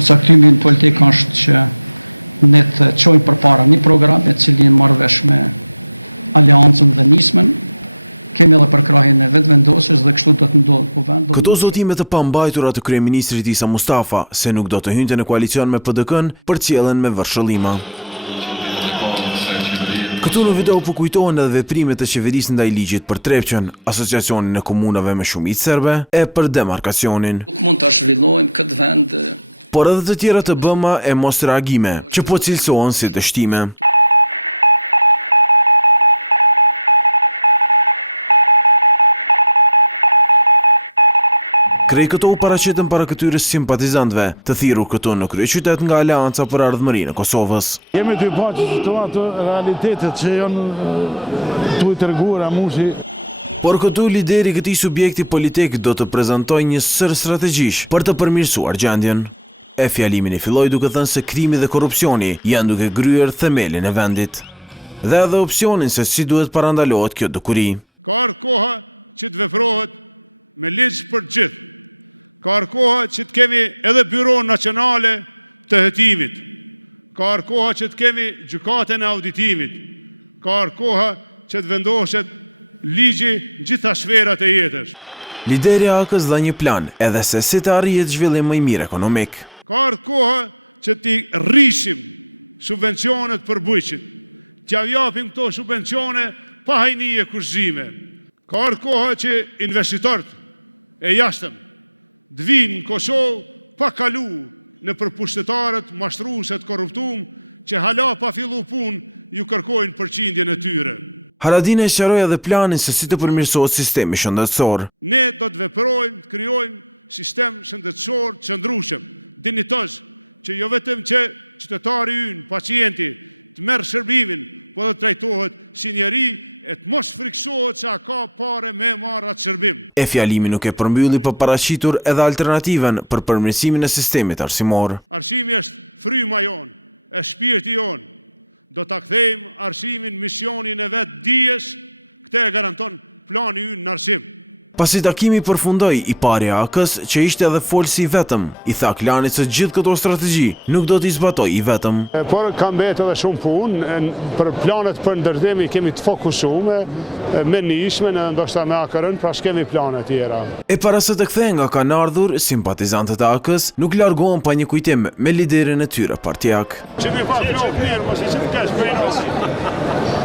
koncentrimi politik është që ne të çojmë përpara një program e cili marrë vesh me aleancën dhe nismën. Kemi edhe përkrahjen e vetëvendosjes dhe kështu do të ndodhë po vend. Këto zotime të pambajtura të kryeministrit Isa Mustafa se nuk do të hynte në koalicion me PDK-n përcjellen me vërshëllima. Këtu në video po kujtohen edhe veprimet e qeverisë ndaj ligjit për Trepqen, asociacionin e komunave me shumicë serbe e për demarkacionin. Mund të zhvillojmë këtë vend, Por edhe të tjera të bëma e mos reagime, që po cilësohen si dështime. Krej këto u paraqiten para këtyre simpatizantëve, të thirrur këtu në kryeqytet nga Aleanca për Ardhmërinë e Kosovës. Jemi të pa që ato realitetet që janë tu i treguara mushi. Por këtu lideri i këtij subjekti politik do të prezantojë një sër strategjish për të përmirësuar gjendjen. E fjalimin e filloi duke thënë se krimi dhe korrupsioni janë duke gryer themelin e vendit. Dhe edhe opsionin se si duhet parandalohet kjo dukuri. Ka koha që të veprohet me ligj për gjithë. Ka koha që të kemi edhe Byron Nacionale të hetimit. Ka koha që të kemi gjykatën e auditimit. Ka koha që të vendoset ligji gjitha sferat e jetës. Lideri i AK-s dha një plan edhe se si të arrihet zhvillim më i mirë ekonomik. Ka koha që t'i rrishim subvencionet për bujqit. T'ja japim këto subvencione pa hajnie kushzime. Ka koha që investitorët e jashtëm të vinë në Kosovë pa kalu në përpushtetarët, mashtrueset, korruptum, që hala pa fillu punë ju kërkojnë përqindjen e tyre. Haradinaj sqaroi edhe planin se si të përmirësohet sistemi shëndetësor. Ne do të veprojmë, të krijojmë sistem shëndetësor të qëndrueshëm, dinjitoz, që jo vetëm që qytetari ynë, pacienti, të merr shërbimin, por të trajtohet si njeri e të mos friksohet se ka pare me marrë atë shërbim. E fjalimi nuk e përmbylli për paraqitur edhe alternativen për përmirësimin e sistemit arsimor. Arsimi është fryma jonë, e shpirti jonë. Do ta kthejmë arsimin misionin e vet dijes, këtë e garanton plani ynë në arsim. Pasi takimi përfundoi, i pari i AK-s që ishte edhe folsi i vetëm, i tha Klanit se gjithë këto strategji nuk do t'i zbatoj i vetëm. Por ka mbetë edhe shumë punë, për planet për ndërtimi kemi të fokusuar me nishmen e ndoshta me AKR-n, pra s'kemi plane tjera. E para se të kthehen nga kanë ardhur, simpatizantët e AK-s nuk largohen pa një kujtim me liderin e tyre partijak. Që mi pa flok mirë, mos i që të kesh për